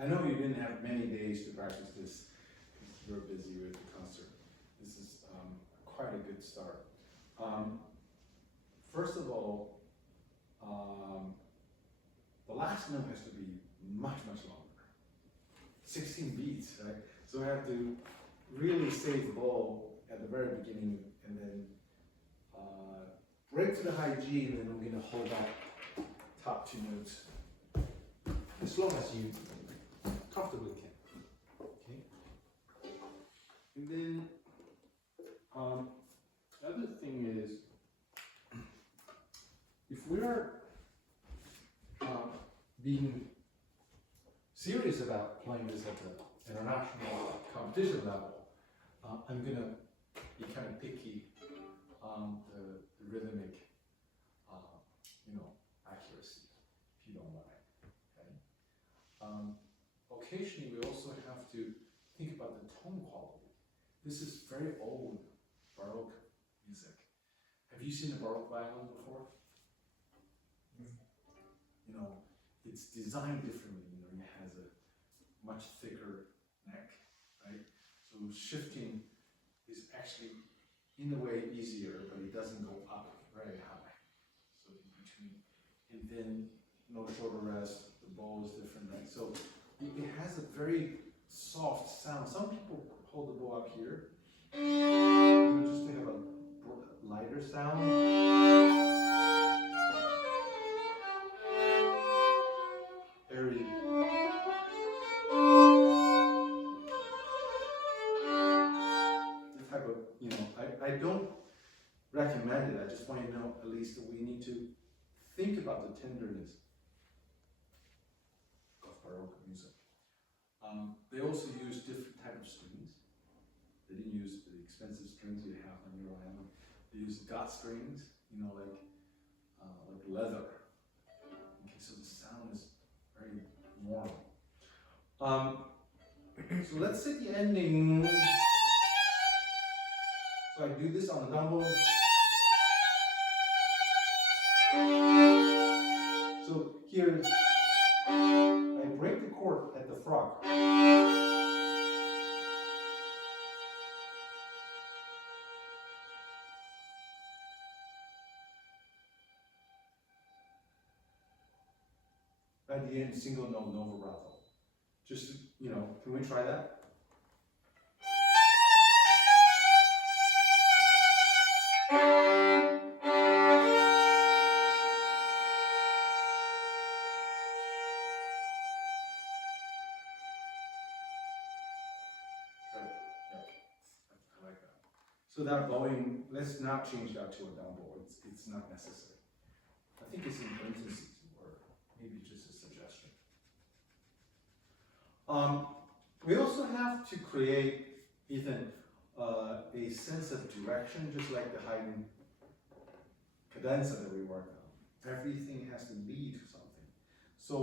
I know you didn't have many days to practice this because you were busy with the concert. This is quite a good start. First of all, the last note has to be much longer. 16 beats, right? So I have to really save the bow at the very beginning and then break to the high G, and then I'm going to hold that top two notes as long as you comfortably can. Okay. And then the other thing is, if we're being serious about playing this at the international competition level, I'm gonna be kind of picky on the rhythmic, accuracy, if you don't mind. Okay. Occasionally, we also have to think about the tone quality. This is very old Baroque music. Have you seen a Baroque violin before? It's designed differently. It has a much thicker neck, right? So shifting is actually, in a way, easier, but it doesn't go up very high. So in between, and then no shoulder rest. The bow is different, right? So it has a very soft sound. Some people hold the bow up here, just to have a lighter sound. Very the type of, I don't recommend it. I just want you to know at least that we need to think about the tenderness of Baroque music. They also use different type of strings. They didn't use the expensive strings you have on your violin. They use gut strings, like leather. Okay, so the sound is very warm. So let's say the ending. So I do this on the double. So here, I break the chord at the frog. At the end, single note, no vibrato. Just, can we try that? So that bowing, let's not change that to a down bow. It's not necessary. I think it's an infancy, or maybe just a suggestion. We also have to create, Ethan, a sense of direction, just like the Haydn cadenza that we worked on. everything has to lead to something. So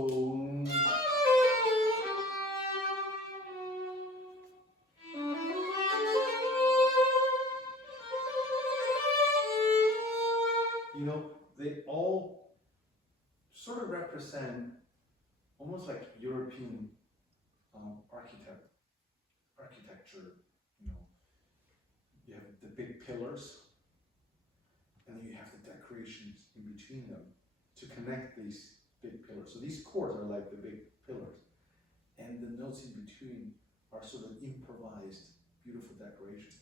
they all sort of represent almost like European architecture. You have the big pillars, and then you have the decorations in between them to connect these big pillars. So these chords are like the big pillars, and the notes in between are sort of improvised, beautiful decorations.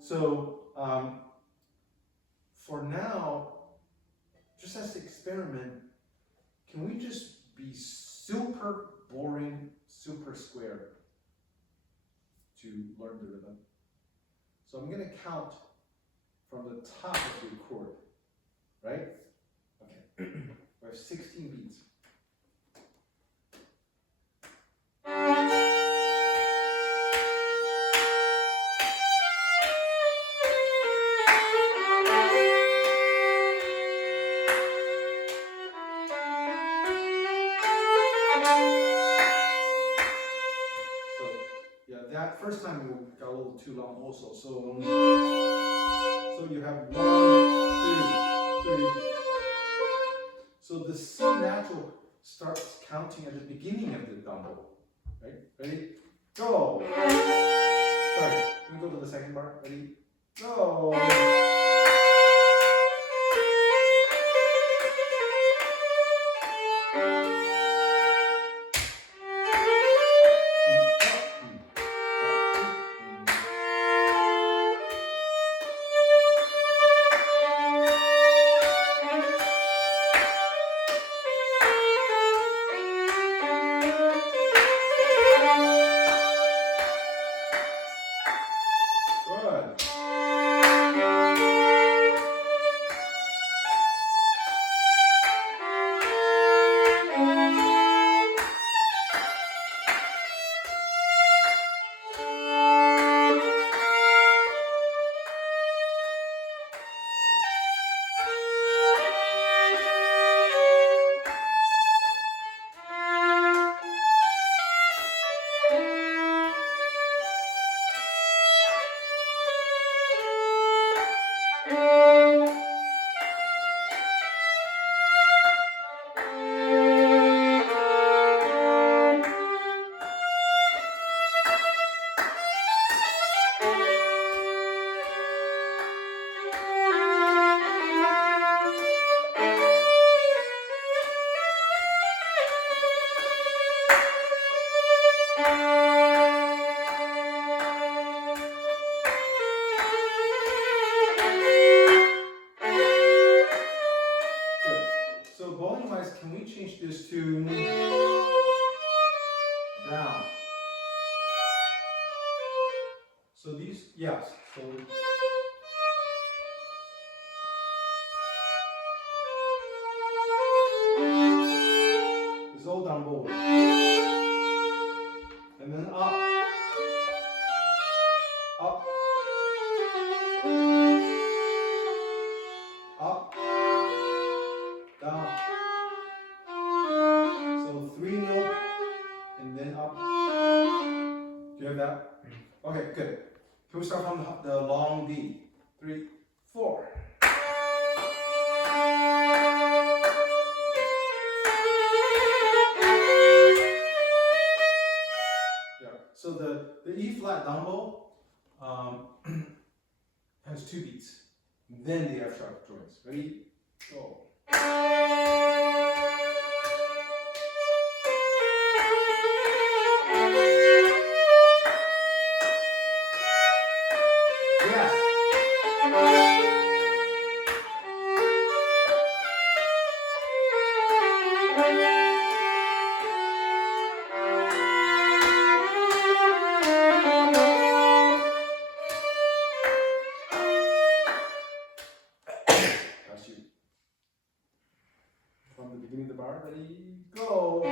So for now, just as an experiment, can we just be super boring, super square to learn the rhythm? So I'm going to count from the top of the chord, right? Okay. We have 16 beats. That first time we got a little too long also. So you have 1, 2, 3. So the C natural starts counting at the beginning of the dumbo. Right? Ready? Go! Sorry, can we go to the second bar? Ready? Go! Can we change this to down? So these, yes. So it's all down bow. And then up, up, up, down. So 3 note and then up. Do you have that? Okay, good. Can we start from the long D? 3, 4. Yeah. So the E flat down bow has 2 beats. Then the F sharp joins. Ready? Go. From the beginning of the bar, ready, go!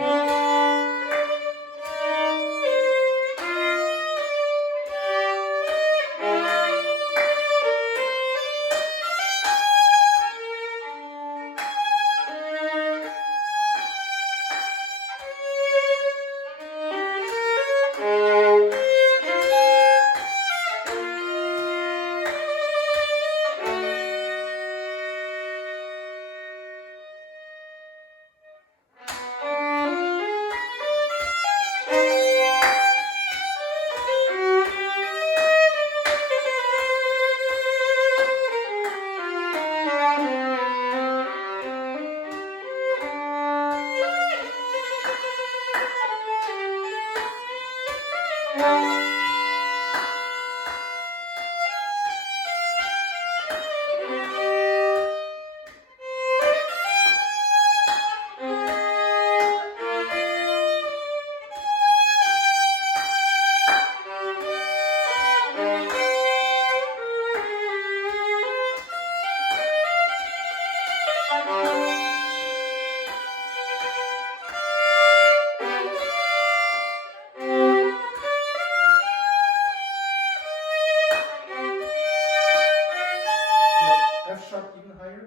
F sharp even higher?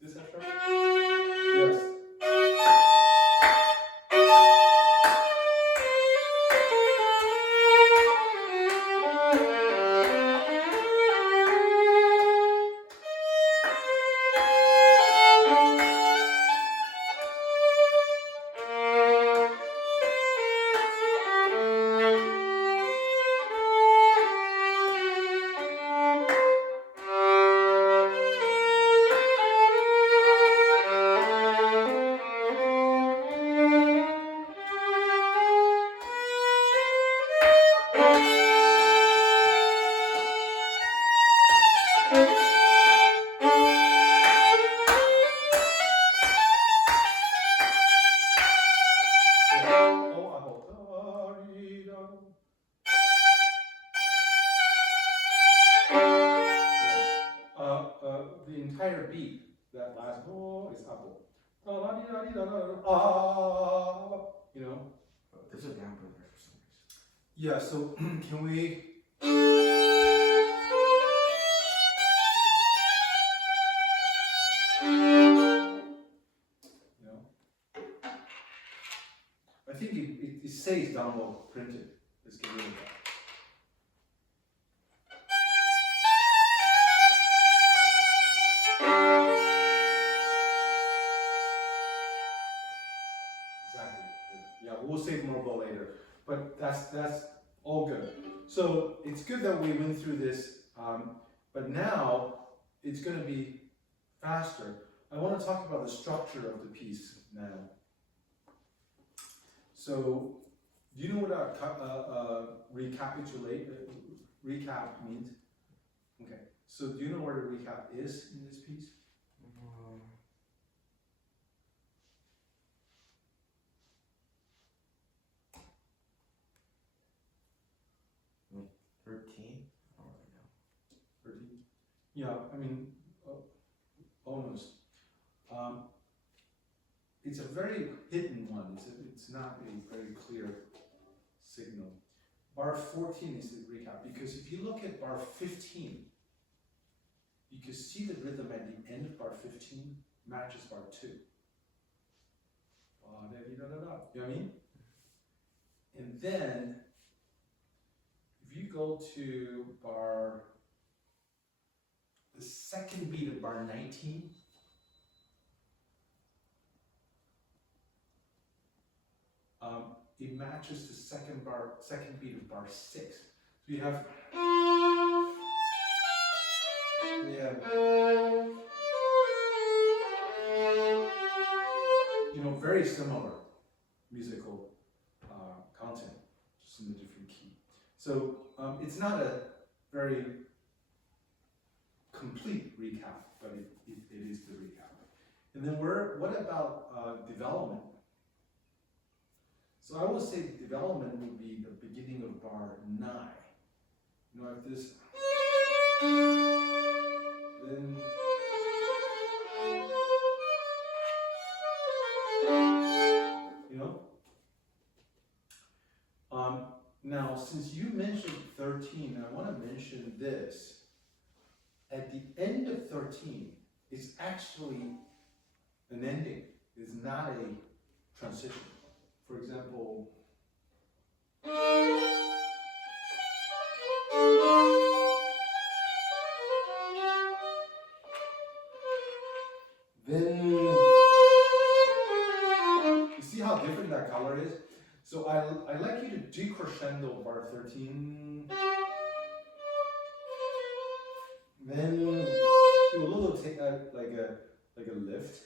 This F sharp? Yes. The entire beat, that last oh is apple. You know? There's a damper there for some reason. Yeah, so can we? You know? I think it says download printed. Let's get rid of that. Exactly. Yeah, we'll save more about later. But that's all good. So it's good that we went through this, but now it's going to be faster. I want to talk about the structure of the piece now. So, do you know what recap means? Okay. So, do you know where the recap is in this piece? 13? I don't really know. 13? Yeah, I mean, almost. It's a very hidden one. It's not a very clear signal. Bar 14 is the recap, because if you look at bar 15, you can see the rhythm at the end of bar 15 matches bar 2. You know what I mean? And then, if you go to the second beat of bar 19, it matches the second beat of bar 6. So you have very similar musical content, just in a different key. So it's not a very complete recap, but it is the recap. And then what about development? So I will say development would be the beginning of bar 9. You know, if this, then you know. Now, since you mentioned 13, I want to mention this. At the end of 13, it's actually an ending. It's not a transition. For example, then you see how different that color is? So I like you to decrescendo bar 13. Then do a little like a lift,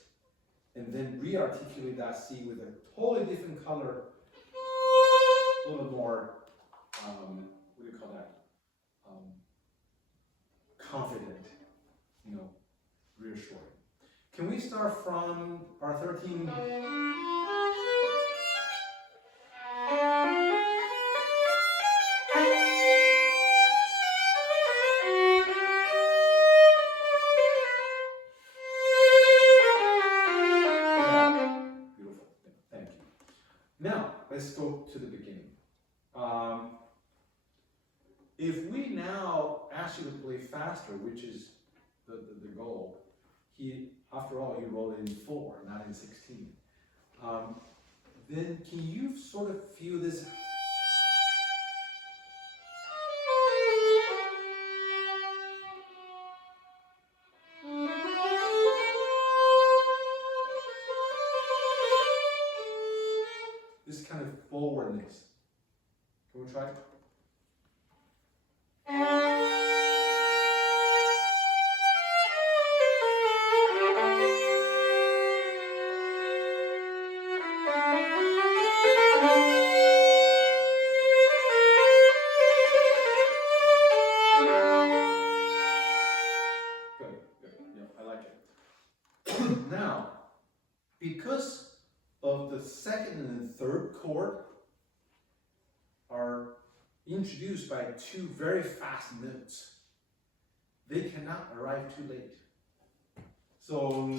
and then re-articulate that C with a totally different color, a little more, what do you call that? Confident, reassuring. Can we start from bar 13? let's go to the beginning. If we now ask you to play faster, which is the goal, after all, he rolled in 4, not in 16. Then can you sort of feel this? This kind of forwardness. Can we try it? Now, because of the second and third chord are introduced by 2 very fast notes, they cannot arrive too late. So,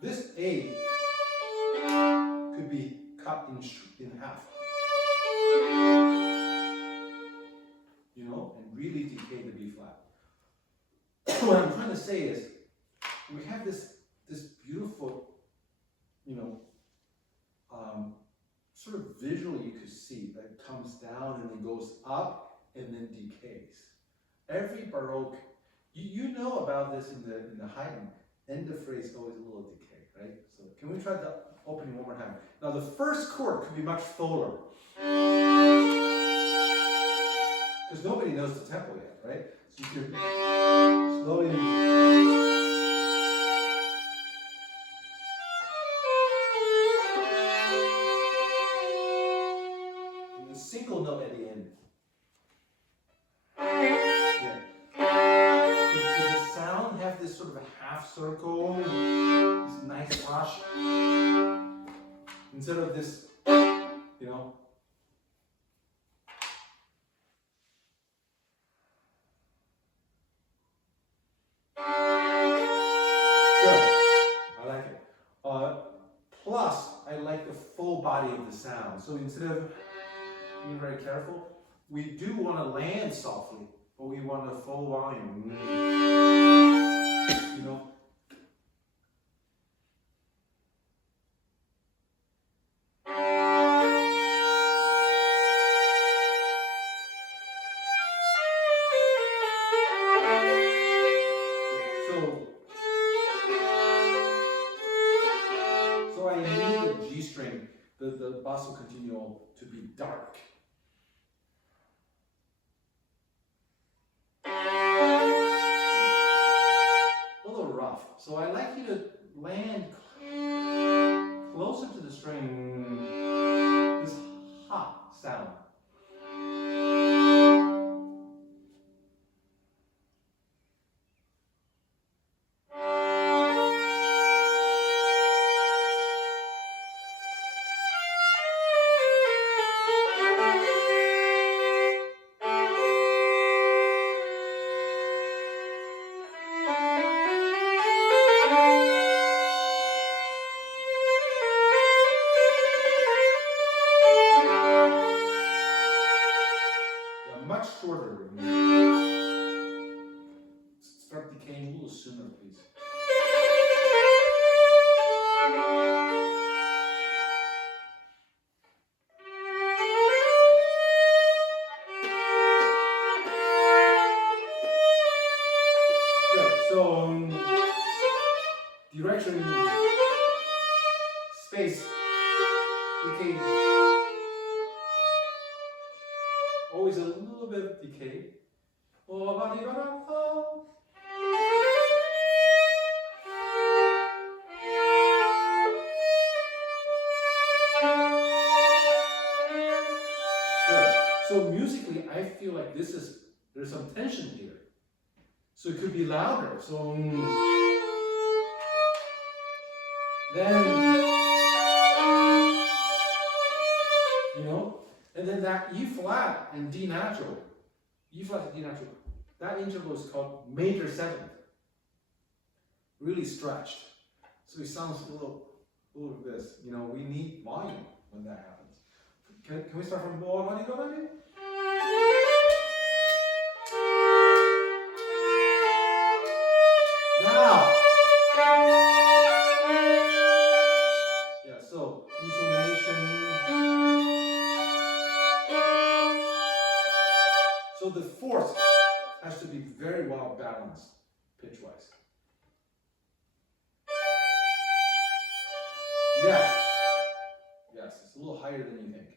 this A could be cut in half, you know, and really decay the B flat. What I'm trying to say is, we have this beautiful, you know, sort of visually you could see that it comes down and then goes up and then decays. Every Baroque, you know about this in the Haydn, end of phrase always a little decay, right? So can we try the opening one more time? Now the first chord could be much fuller, because nobody knows the tempo yet, right? So you could slowly. Single note at the end. Yeah. Does the sound have this sort of a half circle, this nice wash, instead of this, you know? Good. I like it. Plus, I like the full body of the sound. So instead of being very careful, we do want to land softly, but we want a full volume. You know? So I need the G string, the basso continuo, to be dark. So I like you to land closer to the string, this ha sound. Much shorter. Start decaying a little sooner, please. Good. So, direction, space, decay. Always a little bit of decay. Good. So musically, I feel like there's some tension here. So it could be louder. So then, you And then that E flat and D natural, E flat and D natural, that interval is called major seventh. Really stretched. So it sounds a little like this. You know, we need volume when that happens. Can we start from do, re, mi, do, re, mi? Now. Yeah, so intonation. So the fourth has to be very well balanced pitch-wise. Yes. Yes, it's a little higher than you think.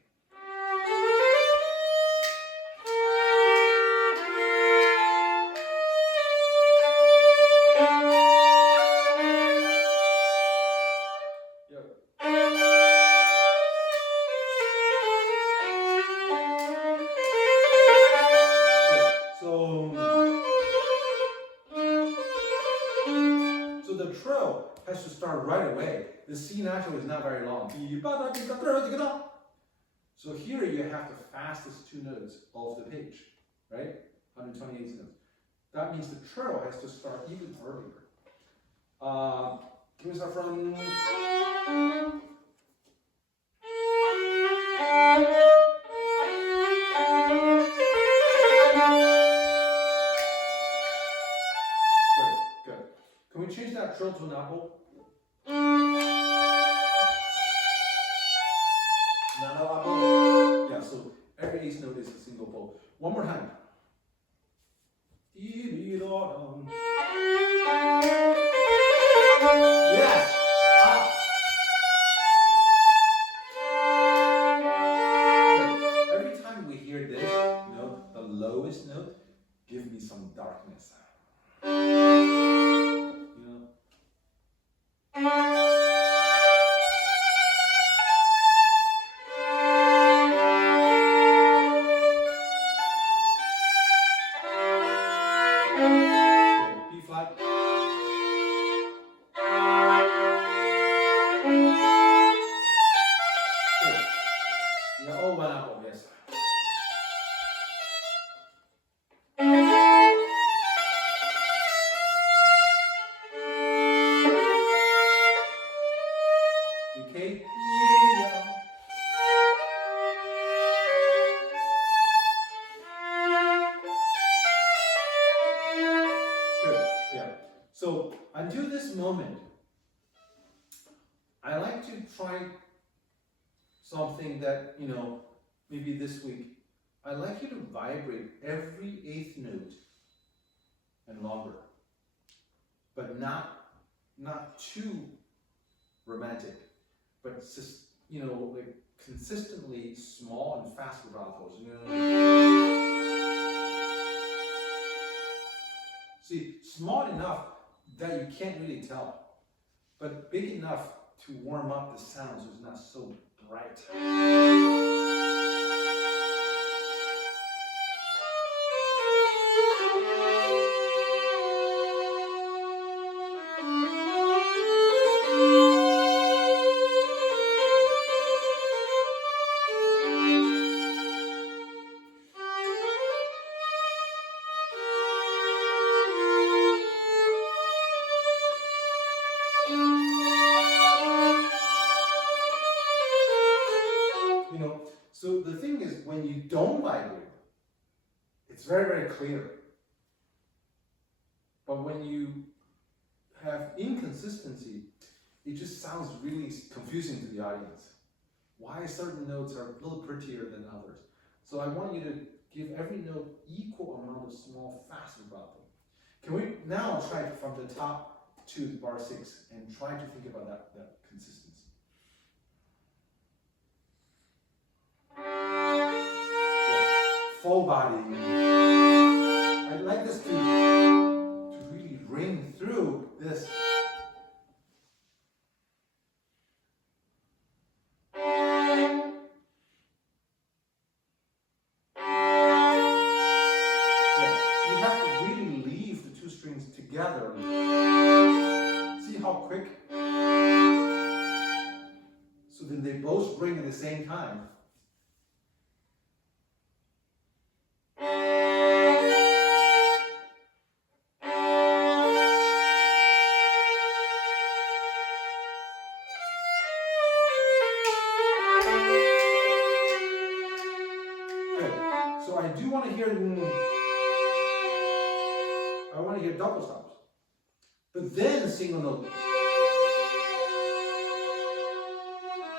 So the trill has to start right away. The C natural is not very long. So here you have the fastest two notes of the page, right? 128 notes. That means the trill has to start even earlier. Can we start from? Good. Can we change that trill to an apple? Nano apple? Yeah, so every eighth note is a single bow. One more time. Yes! Up. Every time we hear this note, the lowest note, give me some darkness. B flat. Yeah, oh, one apple, yes. Okay. Yeah. Good. Yeah. So until this moment, I like to try something that, you know, maybe this week, I like you to vibrate every eighth note and longer, but not too romantic, but just, you know, like consistently small and fast vibratos. You know? See, small enough that you can't really tell, but big enough to warm up the sound so it's not so bright. You know, so the thing is, when you don't vibrate, it's very, very clear. But when you have inconsistency, it just sounds really confusing to the audience. Why certain notes are a little prettier than others. So I want you to give every note equal amount of small, fast vibrato. Can we now try from the top to bar 6 and try to think about that consistency? Full body. I'd like this to really ring through this. You have to really leave the two strings together. See how quick? So then they both ring at the same time. want to hear, I want to hear double stops. But then single note.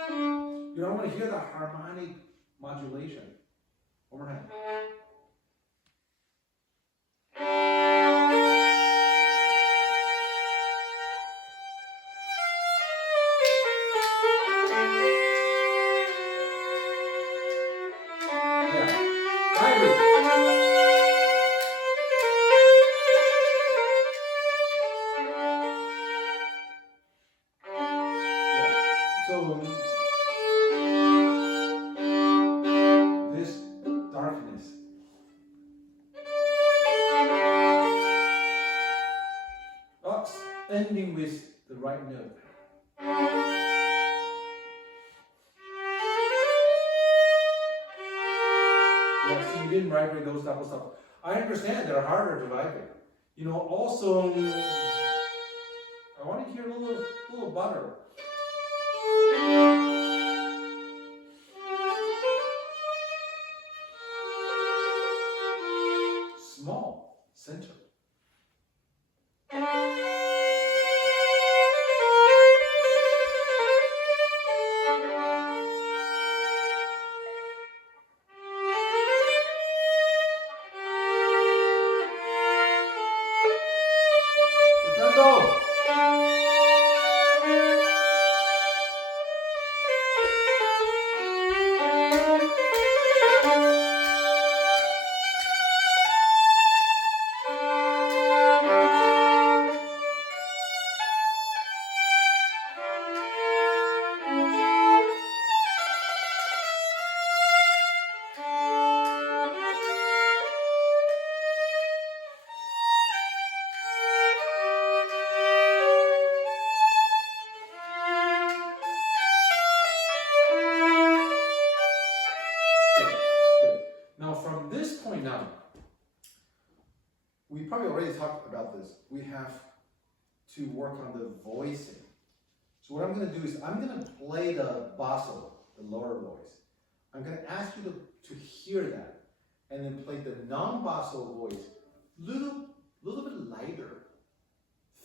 You don't want to hear that harmonic modulation. One more time. Yeah. Vibrate. Yeah. So this darkness. Ending with the right note. Yeah, so you didn't vibrate those double stops. I understand they're harder to vibrate. You know, also, I want to hear a little butter. Small, center. Crescendo. Now from this point on, we probably already talked about this. We have to work on the voicing. So what I'm going to do is I'm going to play the basso, the lower voice. I'm going to ask you to hear that, and then play the non-basso voice, little bit lighter,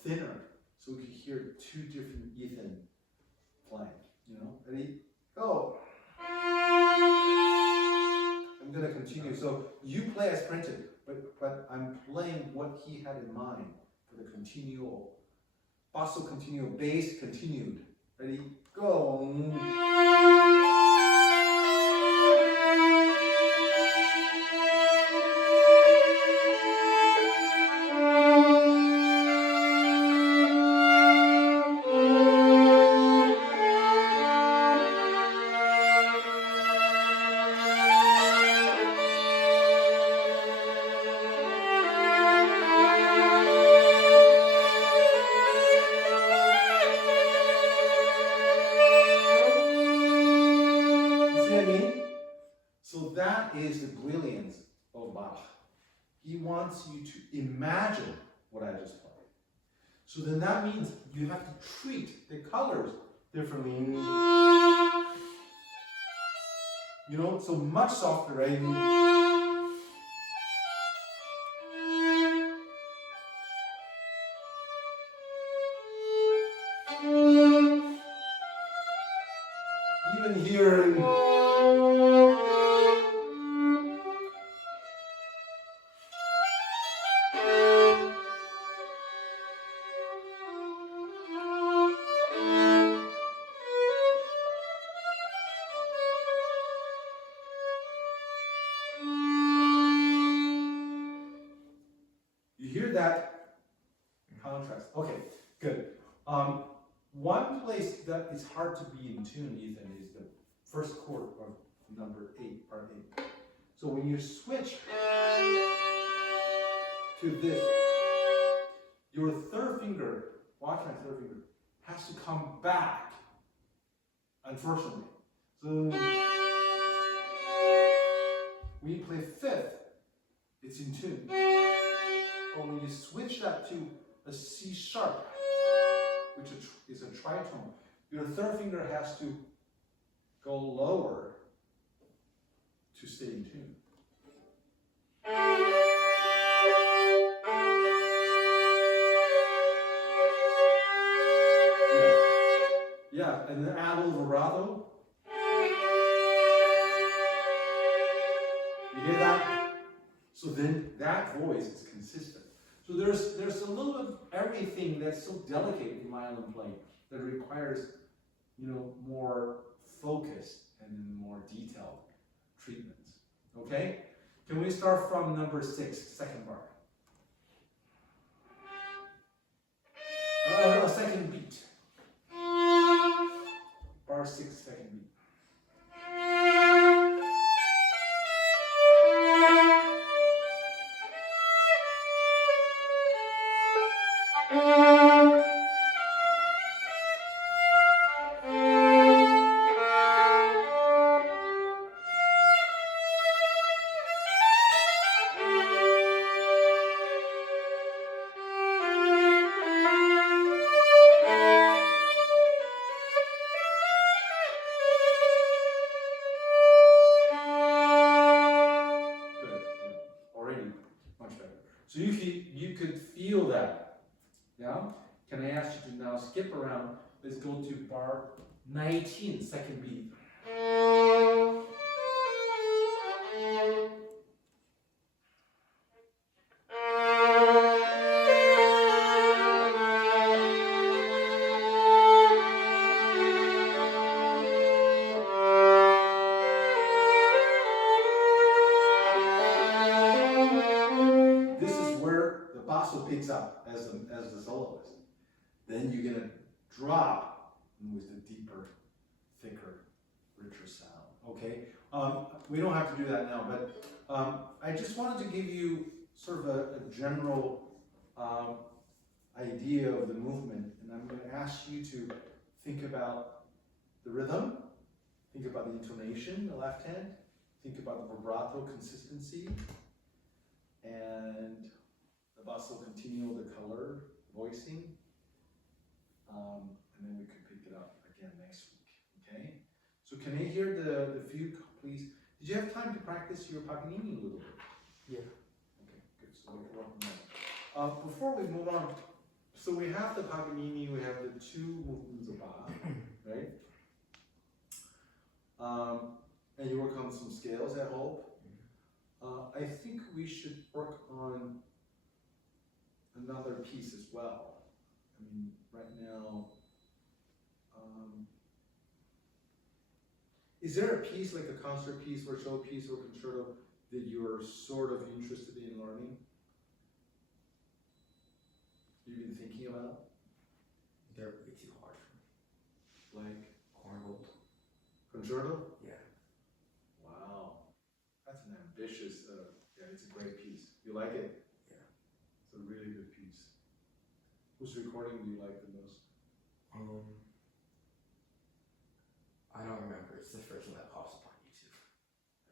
thinner, so we can hear two different Ethan playing. You know, ready? Go. I'm going to continue. So you play as printed, but I'm playing what he had in mind for the continual, basso continuo, bass continued. Ready? Go. So that is the brilliance of Bach. He wants you to imagine what I just played. So then that means you have to treat the colors differently. You know, so much softer, right? Even here. You hear that contrast? Okay, good. One place that is hard to be in tune, Ethan, is the first chord of number 8, part 8. So when you switch to this, your third finger, watch my third finger, has to come back, unfortunately. So when you play fifth, it's in tune. But when you switch that to a C sharp, which is a tritone, your third finger has to go lower to stay in tune. Yeah, and then add a little vibrato. You hear that? So then that voice is consistent. So there's a little of everything that's so delicate in violin playing that requires, more focused and more detailed treatments. Okay? Can we start from number 6, second bar? A second beat. Bar 6, second beat. So you could feel that, yeah? Can I ask you to now skip around? Let's go to bar 19, second beat. This is where the basso picks up as the soloist. Then you're gonna drop with the deeper, thicker, richer sound. Okay, we don't have to do that now, but I just wanted to give you sort of a general idea of the movement, and I'm going to ask you to think about the rhythm, think about the intonation, the left hand, think about the vibrato consistency, and the basso continuo, the color, voicing. And then we could pick it up again next week, okay? So can I hear the fugue, please? Did you have time to practice your Paganini a little bit? Yeah. Okay, good, so we can work on that. Before we move on, so we have the Paganini, we have the 2 movements of Bach, right? And you work on some scales, I hope. I think we should work on another piece as well. I mean, right now, is there a piece, like a concert piece, or show piece, or concerto that you're sort of interested in learning? You've been thinking about? They're way too hard for me. Like Korngold. concerto? Yeah. Wow, that's an ambitious. Yeah, it's a great piece. You like it? Yeah. It's a really good piece. Whose recording do you like the most? I don't remember. It's the first one that pops up on YouTube.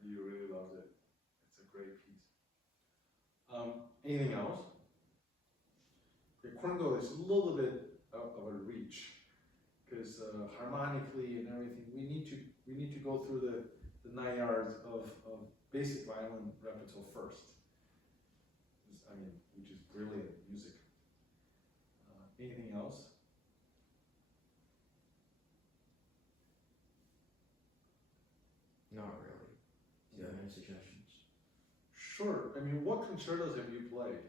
You really loved it. It's a great piece. Anything else? The Korngold is a little bit of a reach because harmonically and everything, we need to go through the 9 yards of basic violin repertoire first. I mean, which is brilliant music. Anything else? Not really. Do you have any suggestions? Sure. I mean, what concertos have you played?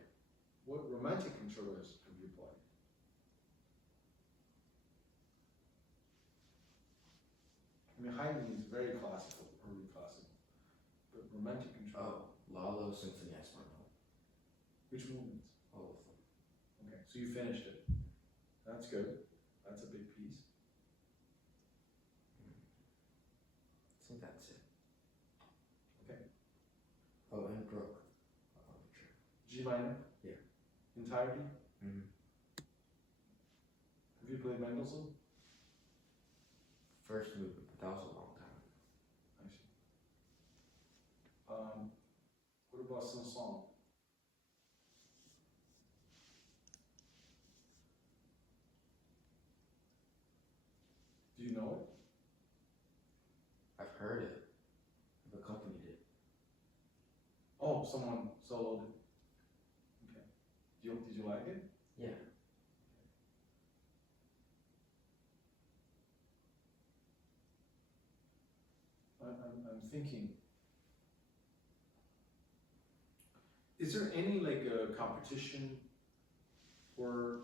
What romantic concertos have you played? I mean, Haydn is very classical, early classical, but romantic concerto. Lalo Symphony Espanol. Which movements? All of them. Okay, so you finished it. That's good. That's a big piece. I think that's it. Okay. Oh, and Brook. G minor? Yeah. Entirety? Mm-hmm. Have you played Mendelssohn? First movement, but that was a long time. I see. What about Saint-Saëns? Do you know it? I've heard it. I've accompanied it. Oh, Oh, someone soloed it. Okay. Did you like it? Yeah. I'm thinking, is there any like a competition or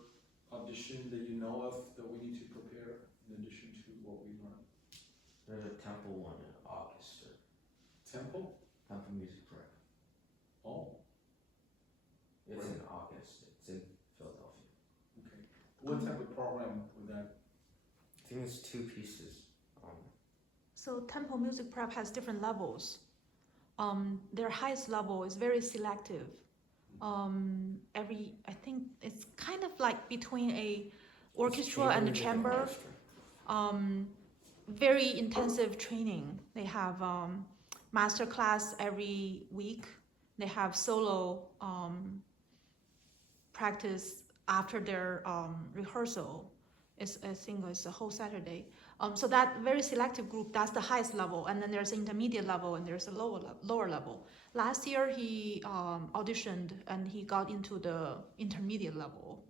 audition that you know of that we need to prepare in addition to what we learned? There's a temple one in August. Or Temple? Temple Music Prep. Oh, It's Right. in August. It's in Philadelphia. okay. What type of program would that? I think it's 2 pieces. So Temple Music Prep has different levels. Their highest level is very selective. I think it's kind of like between a orchestra and a chamber. Very intensive training. They have master class every week. They have solo practice after their rehearsal. I think it's a whole Saturday. So that very selective group, that's the highest level, and then there's an intermediate level and there's a lower level. Last year he auditioned and he got into the intermediate level.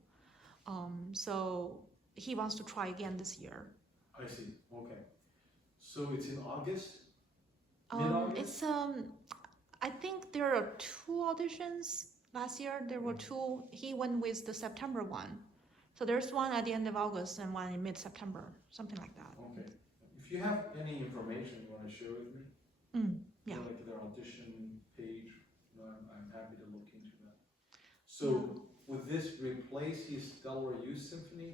So he wants to try again this year. I see, okay. So it's in August? Mid-August? It's I think there are 2 auditions. Last year there were 2. He went with the September one. So there's one at the end of August and one in mid-September, something like that. Okay. If you have any information you want to share with me, Yeah. like their audition page, you know, I'm happy to look into that. So would this replace his Delaware Youth Symphony?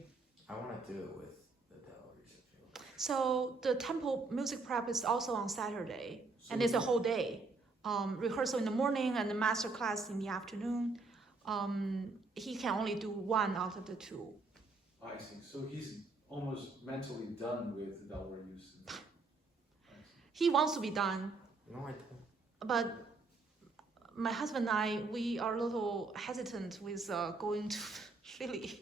I want to do it with the Delaware Symphony. So the Temple Music Prep is also on Saturday, So and it's a whole day. Rehearsal in the morning and the master class in the afternoon. He can only do 1 out of the 2. I see. So he's almost mentally done with the Delaware Youth Symphony. I see. He wants to be done, No, I don't. but my husband and I, we are a little hesitant with going to Philly.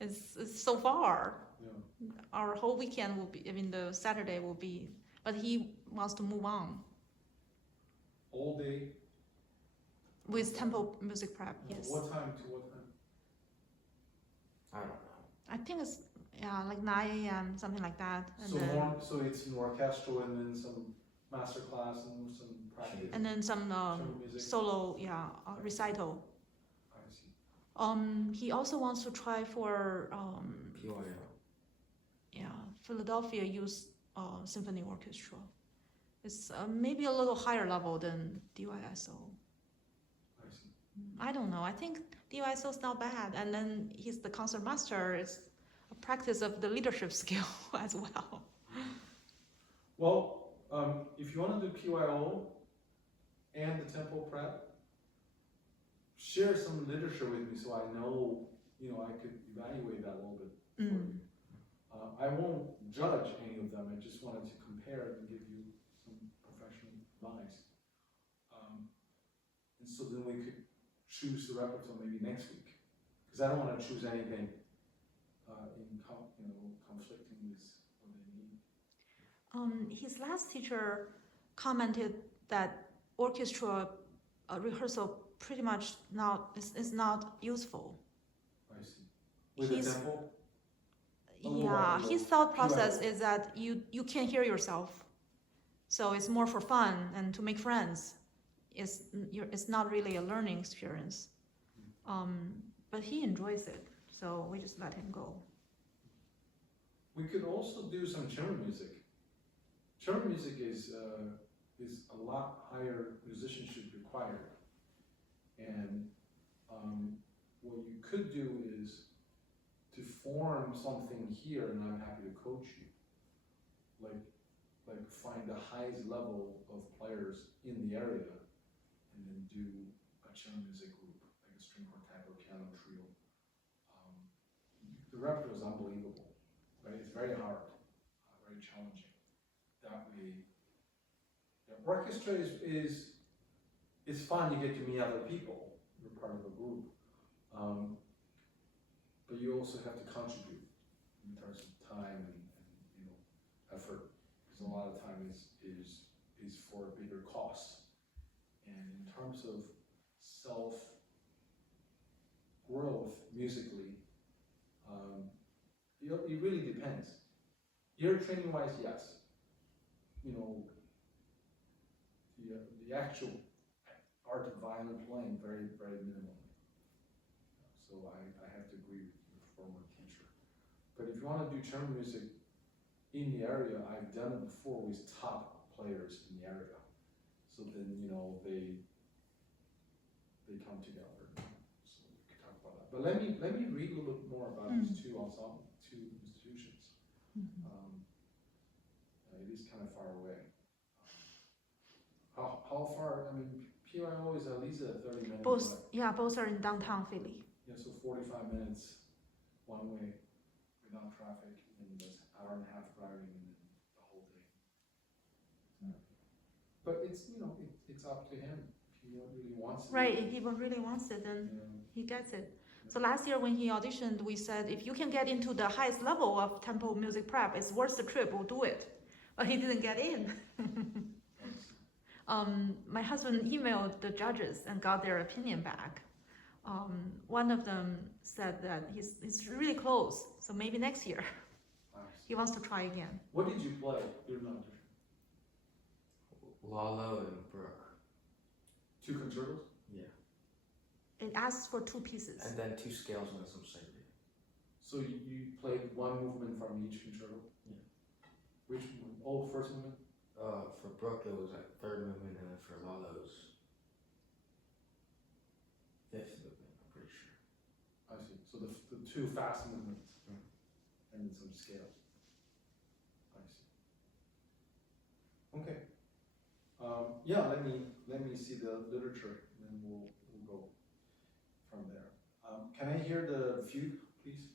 It's so far. Yeah. Our whole weekend will be, the Saturday will be, but he wants to move on All day? with Temple Music Prep, yes. What time to what time? I don't know. I think it's, like 9 a.m., something like that. And So then, so it's an orchestral and then some master class and some practice. and then some Chamber music. solo, recital. I see. He also wants to try for PYO. Philadelphia Youth Symphony Orchestra. It's maybe a little higher level than DYSO. I see. I don't know. I think DYSO is not bad, and then he's the concert master. It's a practice of the leadership skill as well. Well, if you want to do PYO and the Temple Prep, share some literature with me so I know, I could evaluate that a little bit for you. I won't judge any of them. I just wanted to compare and give you some professional advice. And so then we could choose the repertoire maybe next week, because I don't want to choose anything conflicting with what they need. His last teacher commented that orchestra rehearsal pretty much is not useful. I see. With the He's- Temple? Yeah, his thought process is that you can't hear yourself, so it's more for fun and to make friends. It's not really a learning experience, but he enjoys it, so we just let him go. We could also do some chamber music. Chamber music is a lot higher musicianship required, and what you could do is to form something here, and I'm happy to coach you. Like find the highest level of players in the area, and then do a chamber music group, like a string quartet or piano trio. The repertoire is unbelievable, right? It's very hard, very challenging. That way, orchestra is fun. You get to meet other people. You're part of a group. But you also have to contribute in terms of time and effort, because a lot of time is for bigger costs. And in terms of self growth musically, it really depends. Ear training wise, yes. You know, the actual art of violin playing very, very minimal. So I have to agree with your former teacher. But if you want to do chamber music in the area, I've done it before with top players in the area. So then, you know, they come together. So we can talk about that. But let me read a little bit more about these two institutions. It is kind of far away. How far? I mean, PYO is at least a 30-minute Both, drive. yeah, both are in downtown Philly. Yeah, so 45 minutes one way without traffic, and that's an hour and a half driving, and then the whole day. But it's, you know, it's up to him if he really wants it. Right, if he really wants it, then he gets it. So last year when he auditioned, we said, if you can get into the highest level of tempo music prep, it's worth the trip, we'll do it. But he didn't get in. My husband emailed the judges and got their opinion back. One of them said that he's really close, so maybe next year. He wants to try again. What did you play during the audition? Lalo and Brooke. 2 concertos? Yeah. It asks for 2 pieces. And then 2 scales and some singing. So you played one movement from each concerto? Yeah. Which one? Oh, first movement? For Brooke, it was like 3rd movement, and then for Lalo's 5th movement, I'm pretty sure. I see. So the 2 fast movements and then some scales. I see. Okay. Yeah, let me see the literature, and then we'll go from there. Can I hear the fugue, please?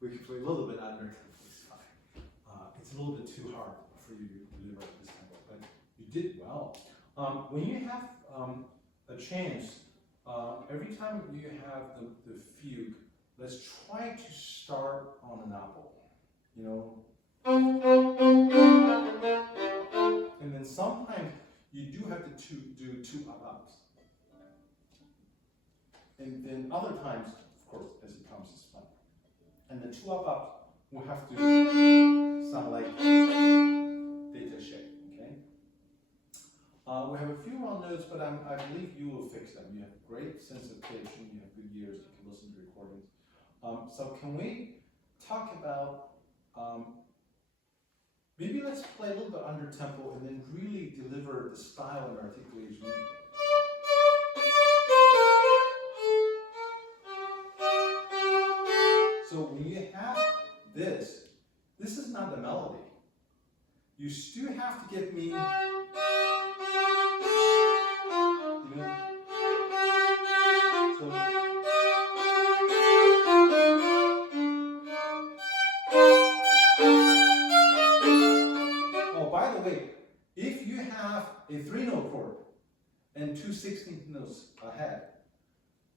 we can play a little bit under tempo, it's fine. It's a little bit too hard for you to deliver at this tempo, but you did well. When you have a chance, every time you have the fugue, let's try to start on an apple, you know. And then sometimes you do have to do two up-ups. And then other times, of course, as it comes, it's fun. And the two up-ups will have to sound like détaché, okay? We have a few wrong notes, but I believe you will fix them. You have great sense of pitch, and you have good ears, you can listen to recordings. So can we talk about, maybe let's play a little bit under tempo and then really deliver the style and articulation. So when you have this is not the melody. You still have to get me, you know, so, oh, by the way, if you have a 3-note chord and 2 16th notes ahead,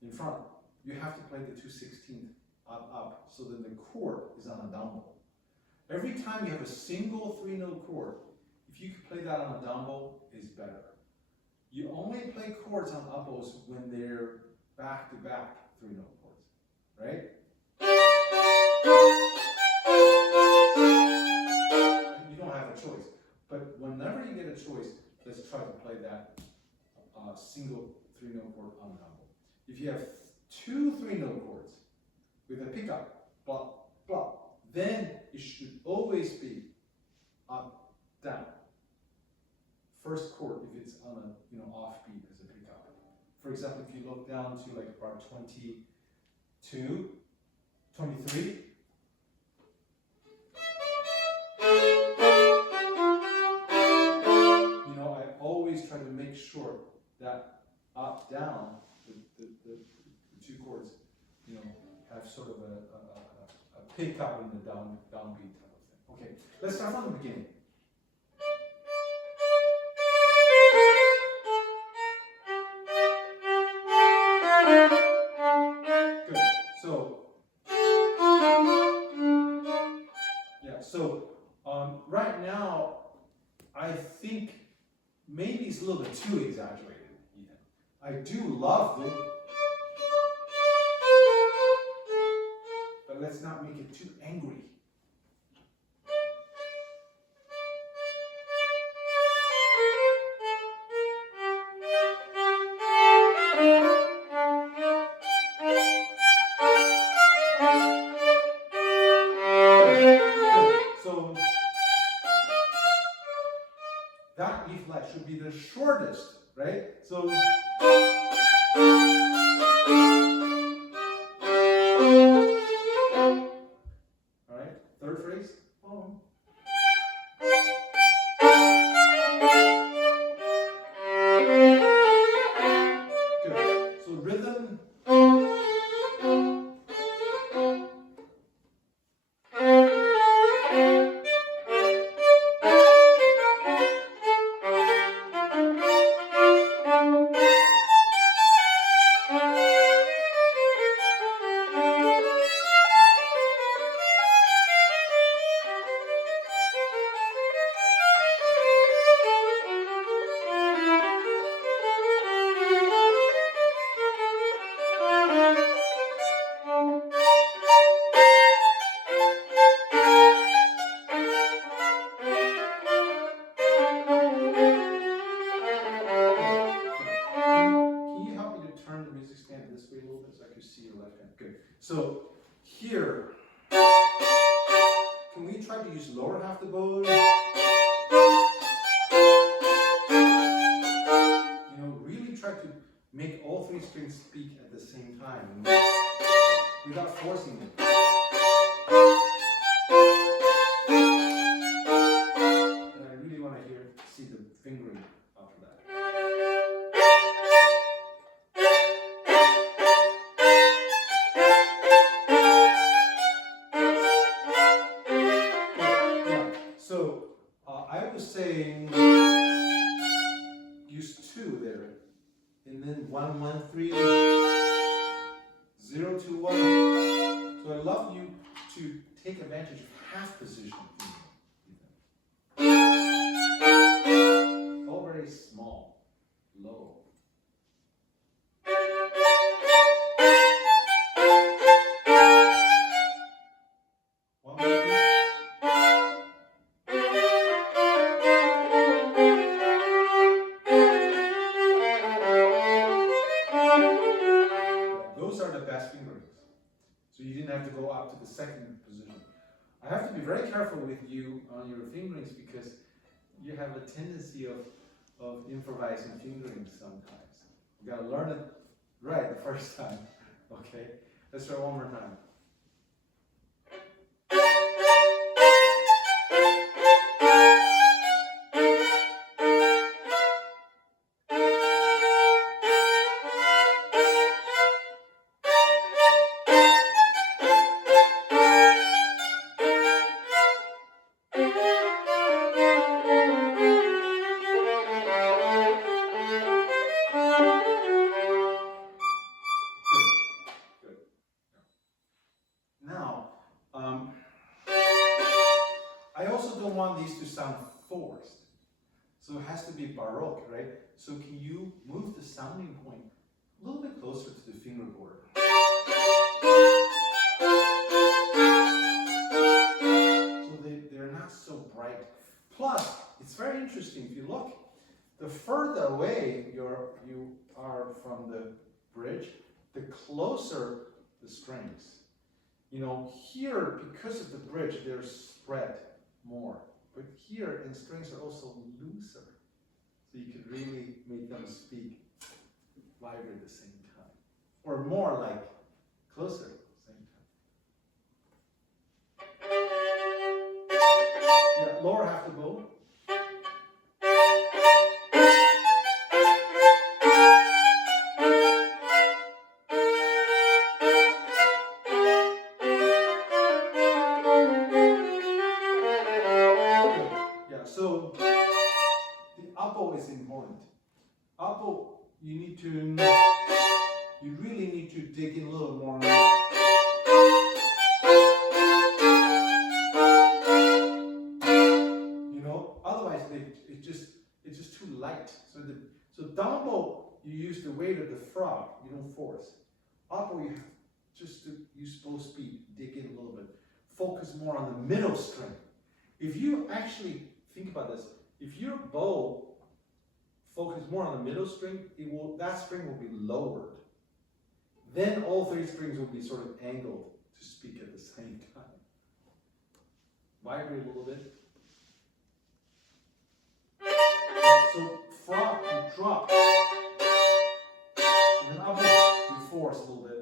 in front, you have to play the 2 16th up, so that the chord is on a down bow. Every time you have a single 3-note chord, if you can play that on a down bow, is better. You only play chords on up bows when they're back-to-back 3-note chords, right? You don't have a choice, but whenever you get a choice, let's try to play that single 3-note chord on a down bow. If you have 2 3-note chords with a pickup, blah, blah, then it should always be up, down. First chord if it's on a offbeat as a pickup. For example, if you look down to like bar 22, 23. You know, I always try to make sure that up, down, the two chords, you know, have sort of a pickup in the downbeat type of thing. Okay, let's start from the beginning. Good. So, yeah. So right now, I think maybe it's a little bit too exaggerated. Even. I do love the. But let's not make it too angry. So that E flat should be the shortest, right? So. Third phrase. Oh. Good. So rhythm. So here, can we try to use lower half the bow? You know, really try to make all 3 strings speak at the same time without forcing it. And I really want to see the fingering after that. was saying use 2 there, and then 1, 1, 3, 0, 2, 1. So I love you to take advantage of half position. All very small, low. One more, please. Those are the best fingerings. So you didn't have to go up to the second position. I have to be very careful with you on your fingerings because you have a tendency of improvising fingerings sometimes. You gotta learn it right the first time. Okay? Let's try one more time. Good. Now, I also don't want these to sound forced. So it has to be baroque, right? So can you move the sounding point a little bit closer to the fingerboard? So they're not so bright. Plus, it's very interesting. If you look, the further away you are from the bridge, the closer the strings. You know, here, because of the bridge, they're spread more. But here, and strings are also looser. So you can really make them speak lighter at the same time. Or more like closer at the same time. Yeah, lower half the bow. So the upper is important. Upper, you really need to dig in a little more. You know, otherwise it's just too light. So down bow, you use the weight of the frog. You don't force. Upper, you're supposed to dig in a little bit. Focus more on the middle string. If you actually think about this, if your bow focuses more on the middle string, that string will be lowered. Then all 3 strings will be sort of angled to speak at the same time. Vibrate a little bit. So frog, you drop. And then up, you force a little bit.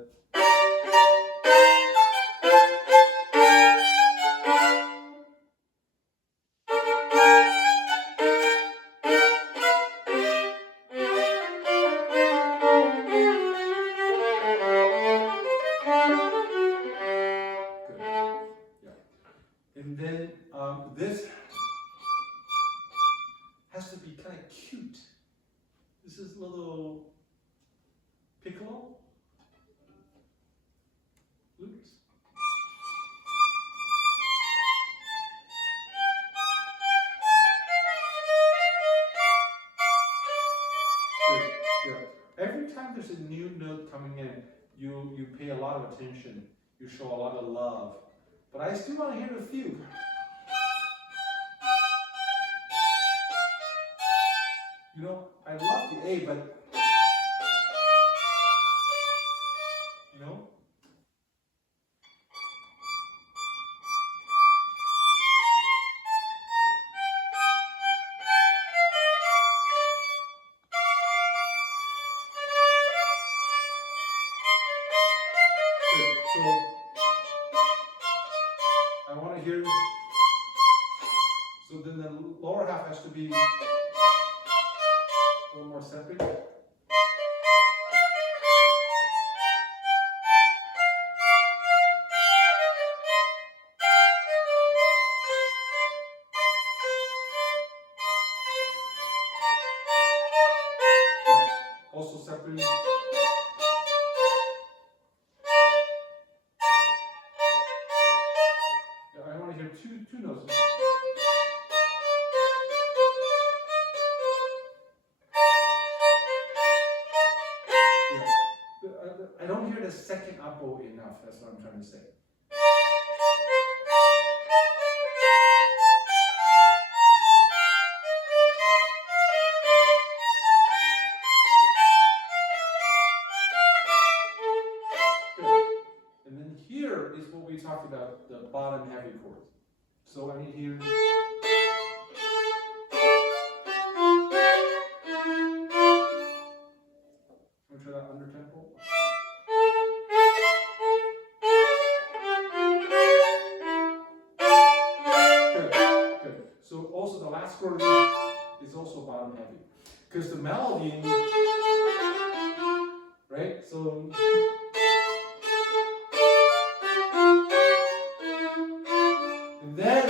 And then this has to be kind of cute. This is a little piccolo loops. Good. Yeah. Every time there's a new note coming in, you pay a lot of attention. You show a lot of love. But I still want to hear the fugue. You know, I love the A, but you know? Good. So I want to hear. So then the lower half has to be a little more separate. also separately. Yeah, I want to hear two notes. Yeah. I don't hear the second oboe enough. That's what I'm trying to say. Good. And then here is what we talked about, the bottom heavy chord. So I need here. Let me try that under tempo. Good, good. So also the last chord is also bottom heavy. Because the melody, right? So and then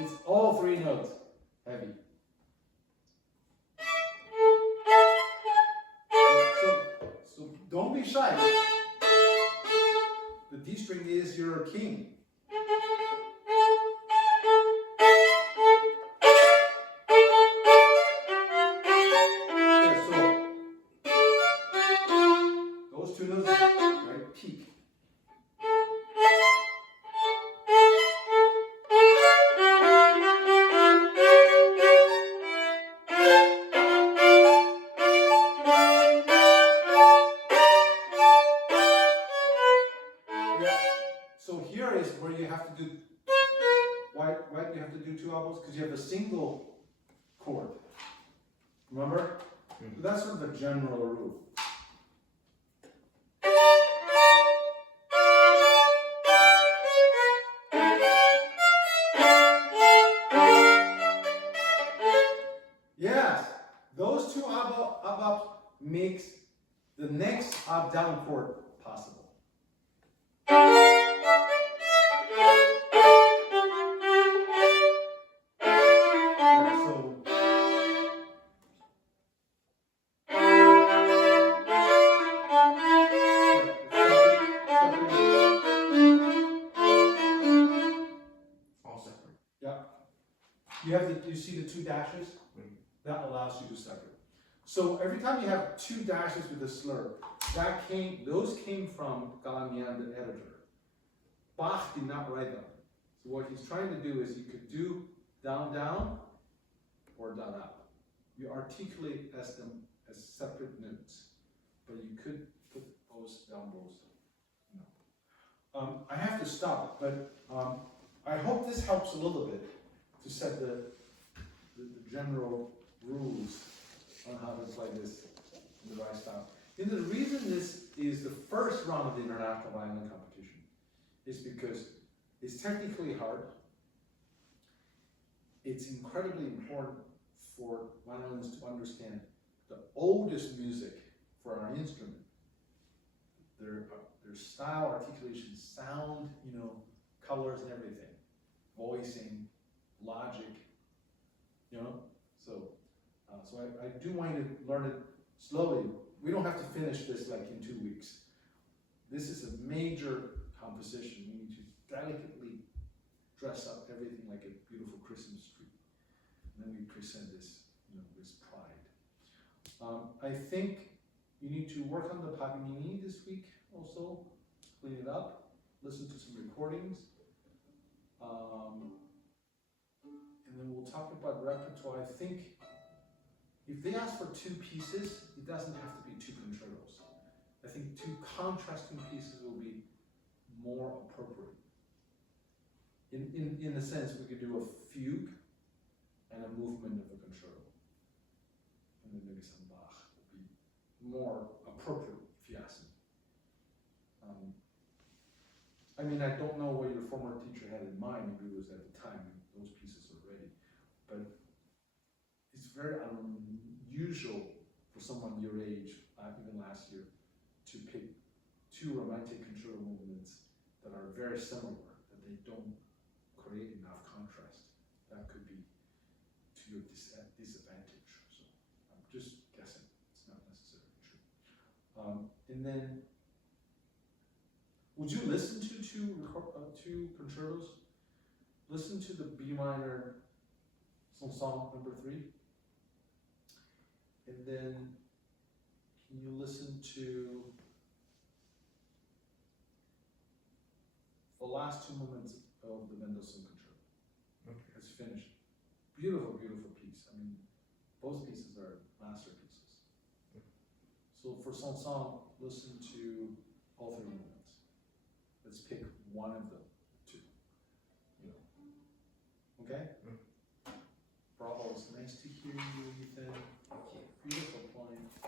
it's all three notes heavy. So don't be shy. The D string is your king. Okay, so those two notes, right? Peak. Yeah. So here is where you have to do. Why you have to do two oboes? Because you have a single chord. Remember? So that's sort of a general rule. Yes, those two up makes the next up down chord possible. Yeah, so All separate. yeah, you see the two dashes? That allows you to separate. So every time you have two dashes with a slur, those came from Galamian, the editor. Bach did not write them. So what he's trying to do is you could do down, down, or down, up. You articulate as them as separate notes, but you could put bows down, bows. No. I have to stop, but I hope this helps a little bit to set the general rules on how to play this in the right style. And the reason this is the first round of the International Violin Competition is because it's technically hard. It's incredibly important for violinists to understand the oldest music for our instrument. Their style, articulation, sound, colors and everything. Voicing, logic, So I do want you to learn it slowly. We don't have to finish this like in 2 weeks. This is a major composition. We need to delicately dress up everything like a beautiful Christmas tree. And then we present this, with pride. I think you need to work on the Paganini this week also, clean it up, listen to some recordings. And then we'll talk about repertoire. I think if they ask for 2 pieces, it doesn't have to be 2 concertos. I think 2 contrasting pieces will be more appropriate. In a sense, we could do a fugue and a movement of a concerto. And then maybe some Bach would be more appropriate, if you ask me. I don't know what your former teacher had in mind, maybe it was at the time those pieces were ready. But it's very unusual for someone your age, even last year, to pick 2 romantic concerto movements that are very similar, that they don't create enough contrast. That could be to your disadvantage. So I'm just guessing. And then, would you listen to two concertos? Listen to the B minor Song number 3, and then can you listen to the last 2 movements of the Mendelssohn Concerto? Okay. It's finished. Beautiful, beautiful piece. I mean, both pieces are masterpieces. So for Song, listen to all 3 movements. Let's pick one of them, 2. You know. Okay? Bravo, it's nice to hear you, Ethan. Thank you. Beautiful.